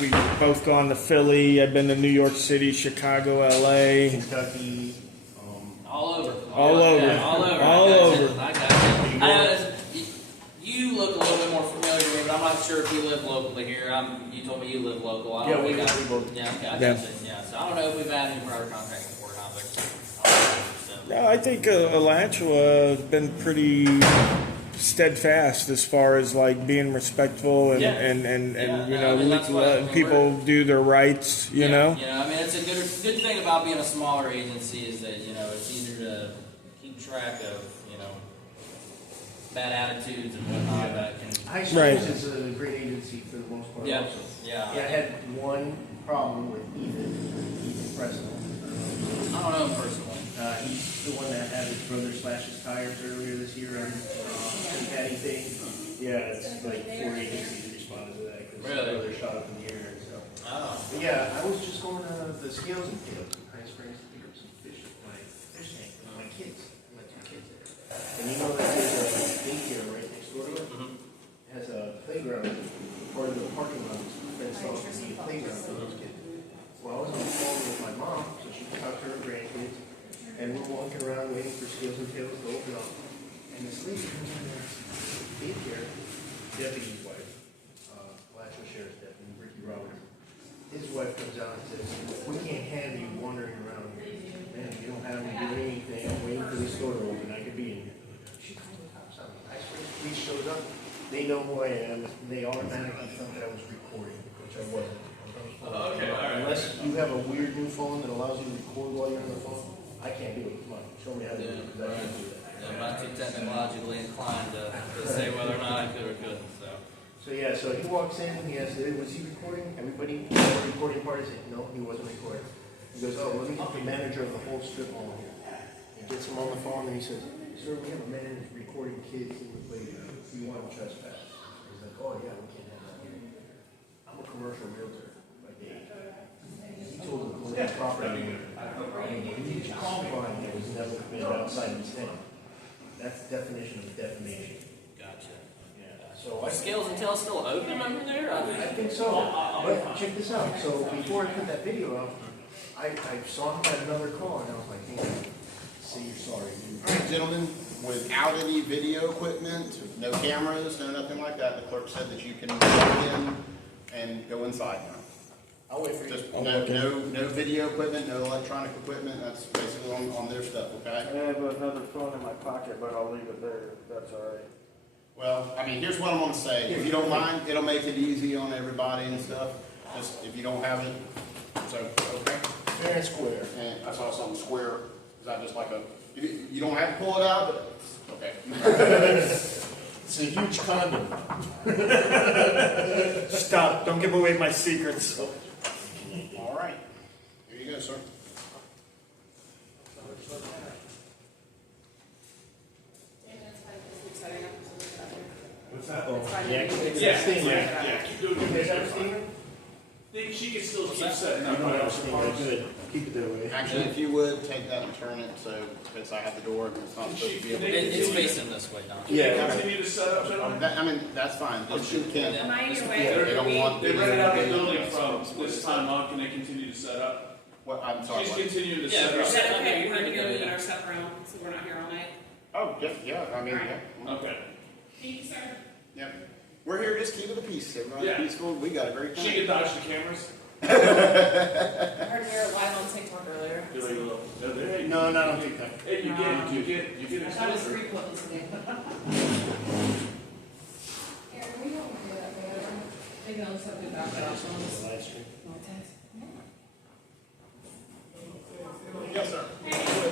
We've both gone to Philly. I've been to New York City, Chicago, LA. Kentucky. All over. All over. Yeah, all over. All over. I got you. You look a little bit more familiar to me, but I'm not sure if you live locally here. You told me you live local. I don't think I both. Yeah, okay, I got you. Yeah, so I don't know if we've had any prior contact before or not, but. Yeah, I think Alachua has been pretty steadfast as far as like being respectful and letting people do their rights. You know. Yeah, I mean it's a good thing about being a smaller agency is that it's easier to keep track of bad attitudes and whatnot that can. High Schools is a great agency for the most part. Yeah. Also. Yeah. I had one problem with Ethan Preston. I don't know him personally. He's the one that had his brother slash his tires earlier this year on Patty thing. Yeah, it's like 4 agencies that responded to that because his brother shot up in the air and stuff. Oh. But yeah, I was just going to the Scales and Tails in High Springs to pick up some fish with my fish tank with my kids. My 2 kids there. And you know that there's a daycare right next door to it? It has a playground. Part of the parking lot is fenced off to be a playground for those kids. Well, I was on the phone with my mom, so she took out her grandkids. And we're walking around waiting for Scales and Tails to open up. And this lady comes in there, daycare, deputy's wife. know who I am, they automatically thought that I was recording, which I wasn't. Okay, all right. Unless you have a weird new phone that allows you to record while you're on the phone, I can't do it. Come on, show me how to do it, because I can't do that. Yeah, I'm not too technologically inclined to say whether or not I could or couldn't, so. So yeah, so he walks in, he asks, was he recording? Everybody, the recording part is it? No, he wasn't recording. He goes, oh, let me get the manager of the whole strip mall here. He gets him on the phone and he says, sir, we have a man who's recording kids in the playground. Do you want to trespass? He's like, oh yeah, we can't have that here. I'm a commercial realtor by day. He told him to go to the property. Huge combine that was never been outside his town. That's the definition of defamation. Gotcha. So Are Scales and Tails still open over there? I think so. But check this out. So before I put that video out, I saw him at another call and I was like, hey, say you're sorry. All right, gentlemen, without any video equipment, no cameras, no nothing like that, the clerk said that you can walk in and go inside now. I'll wait for you. Just no video equipment, no electronic equipment, that's basically on their stuff, okay? I have another phone in my pocket, but I'll leave it there. That's all right. Well, I mean, here's what I'm gonna say. If you don't mind, it'll make it easy on everybody and stuff. Just if you don't have it, so, okay? Fair and square. And I saw something square. Is that just like a, you don't have to pull it out, but, okay. It's a huge condom. Stop. Don't give away my secrets. All right. Here you go, sir. What's that? Yeah, keep doing Is that it. Steven? She can still keep setting You up. know that, Steven. Good. Keep it that way. Actually, if you would, take that and turn it so it's I have the door and it's not supposed to be able to. It's facing this way, Don. Yeah. Continue to set up, gentlemen. I mean, that's fine. Just you can't. Am I in your They don't want. They rented out the building from this time on. Can they continue to set up? What, I'm sorry. She's what? continuing to Yeah, set we're up. set up. Okay, we're gonna go get our stuff around, so we're not here all night. Oh, yeah, I mean, yeah. Okay. Thank you, sir. Yep. We're here just keep it a peace. Everybody's Yeah. peaceful. We got a great time. She can dodge the cameras. I heard you were live on TikTok earlier. No, not on TikTok. Hey, you get I thought it was free publicity. Maybe I'll just have to back it off on this. Live stream. Yes, sir.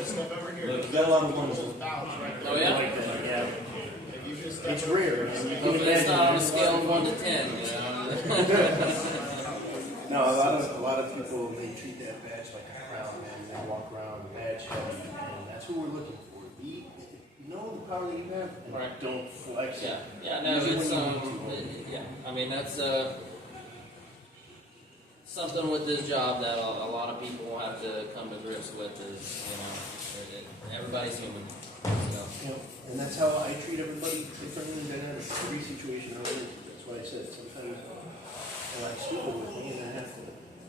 Step over here. Got a lot of ones. Oh, yeah? Like that, yeah. It's rare. Hopefully it's not on a scale of 1 to 10, you know? No, a lot of people, they treat that badge like a crown, and they walk around badge heavy, and that's who we're looking for. You know the power that you have, and Right. don't flex it. Yeah, no, Usually it's, when you need to. yeah, I mean, that's, something with this job that a lot of people will have to come to grips with is, you know, everybody's human, so. You know, and that's how I treat everybody differently than in every situation I'm in. That's why I said sometimes they're like stupid with me, and I have to,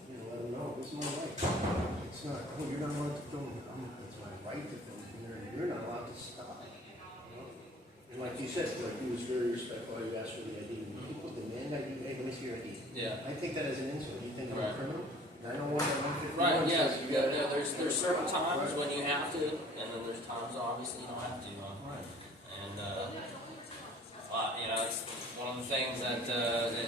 you know, let them know this is my right. It's not. Oh, you're not allowed to film. It's my right to film here, and you're not allowed to stop. You know? And like you said, like he was very respectful. He asked for the ID. People demand ID. Hey, let me see your ID. Yeah. I take that as an insult. You think I'm Right. a criminal? 901 and 151. Right, yeah, says you gotta- there's certain times when you have to, and then there's times obviously you don't have to. Right. And, you know, it's one of the things that,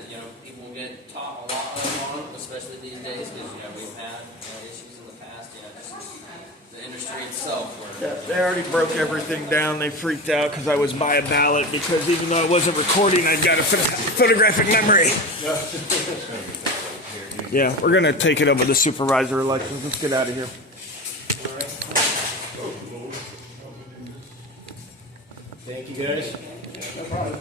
you know, people get taught a lot on, especially these days, because, you know, we've had, you know, issues in the past, you know, just the industry itself. Where, Yeah, they already broke everything down. They freaked out because I was by a ballot because even though I wasn't recording, I've got a photographic memory. Yeah, we're going to take it up with the supervisor elections. Let's get out of here. Thank you, guys.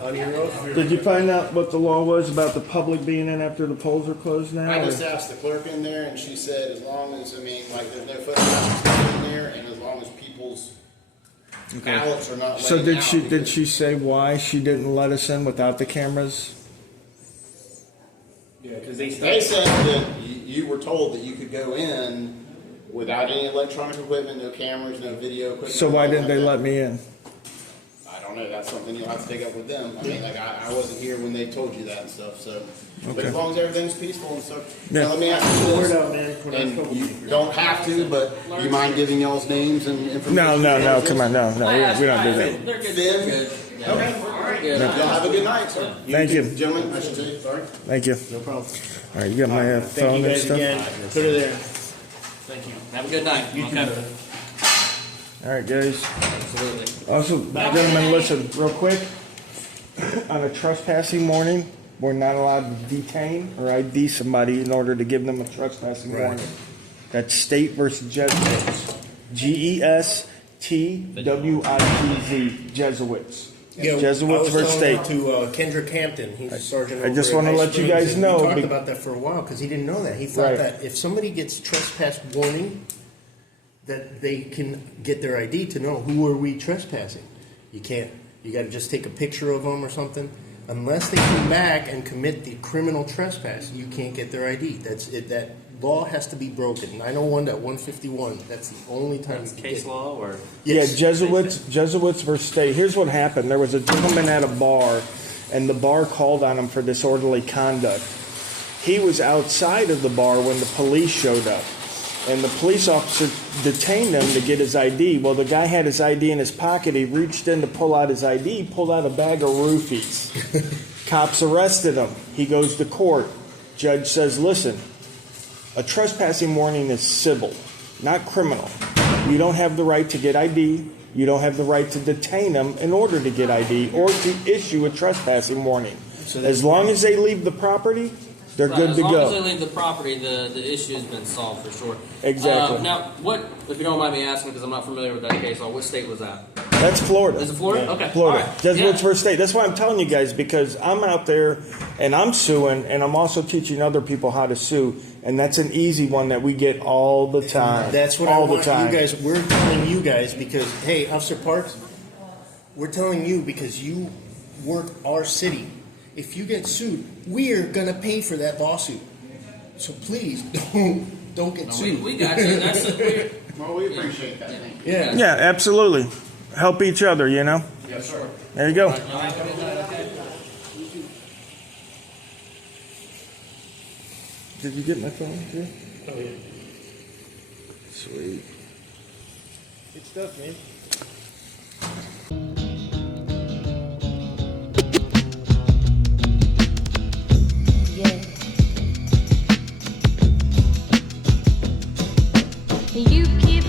On your oath. Did you find out what the law was about the public being in after the polls are closed now? I just or- asked the clerk in there, and she said as long as, I mean, like, there's no photographs in there, and as long as people's ballots are not So laying did out. she say why she didn't let us in without the cameras? Yeah, because they They said that you were told that you could go in without any electronic equipment, no cameras, no video equipment. So why nothing didn't they like let me in? that. I don't know, that's something you'll have to take up with them. I mean, like, I wasn't here when they told you that and stuff, so. But Okay. as long as everything's peaceful and stuff. Yeah. Now, let me ask you Word this, out, man. We're not and you troublemaking. don't have to, but do you mind giving y'all's names and information? No, come on, no, we don't do that. They're good. Finn? They're good. Yeah. Okay. right. Yeah. Y'all have a good night, sir. Thank you. Gentlemen, I should say, sorry. Thank you. No problem. All right, you got my Thank phone you and guys stuff? again. Put it there. Thank you. Have a good night. Okay. All right, guys. Absolutely. Also, gentlemen, listen, real quick. On a trespassing warning, we're not allowed to detain or ID somebody in order to give them a trespassing warning. That's State versus Jesuits. GESTWITZ, Jesuits. Yeah, Jesuits versus State. to Kendrick Hampton, he's a sergeant. I just over wanna at let you Springs, guys and know We talked be- about that for a while, because he didn't know that. He thought Right. that if somebody gets trespass warning, that they can get their ID to know who are we trespassing. You can't. You gotta just take a picture of them or something. Unless they come back and commit the criminal trespass, you can't get their ID. That's it. That law has to be broken. 901.151. That's the only time That's you can case get. law or? Yes. Yeah, Jesuits versus State. Here's what happened. There was a gentleman at a bar, and the bar called on him for disorderly conduct. He was outside of the bar when the police showed up, and the police officer detained him to get his ID. Well, the guy had his ID in his pocket. He reached in to pull out his ID, pulled out a bag of roofies. Cops arrested him. He goes to court. Judge says, listen, a trespassing warning is civil, not criminal. You don't have the right to get ID. You don't have the right to detain them in order to get ID or to issue a trespassing warning. As long as they leave the property, they're good to As long as they go. leave the property, the issue has been solved for sure. Exactly. Now, what, if you don't mind me asking, because I'm not familiar with that case law, what state was that? That's Florida. Is it Florida? Okay. Florida. All right. Jesuits Yeah. versus State. That's why I'm telling you guys, because I'm out there and I'm suing, and I'm also teaching other people how to sue, and that's an easy one that we get all the time. That's what all I the want time. you guys. We're telling you guys because, hey, Officer Parks, we're telling you because you work our city. If you get sued, we're gonna pay for that lawsuit. So please don't get sued. We got you. That's it. Well, we appreciate that. Thank you. Yeah. Yeah, absolutely. Help each other, you know? Yes, sir. There you go. Did you get my phone too? Oh, yeah. Sweet. Good stuff, man. You keep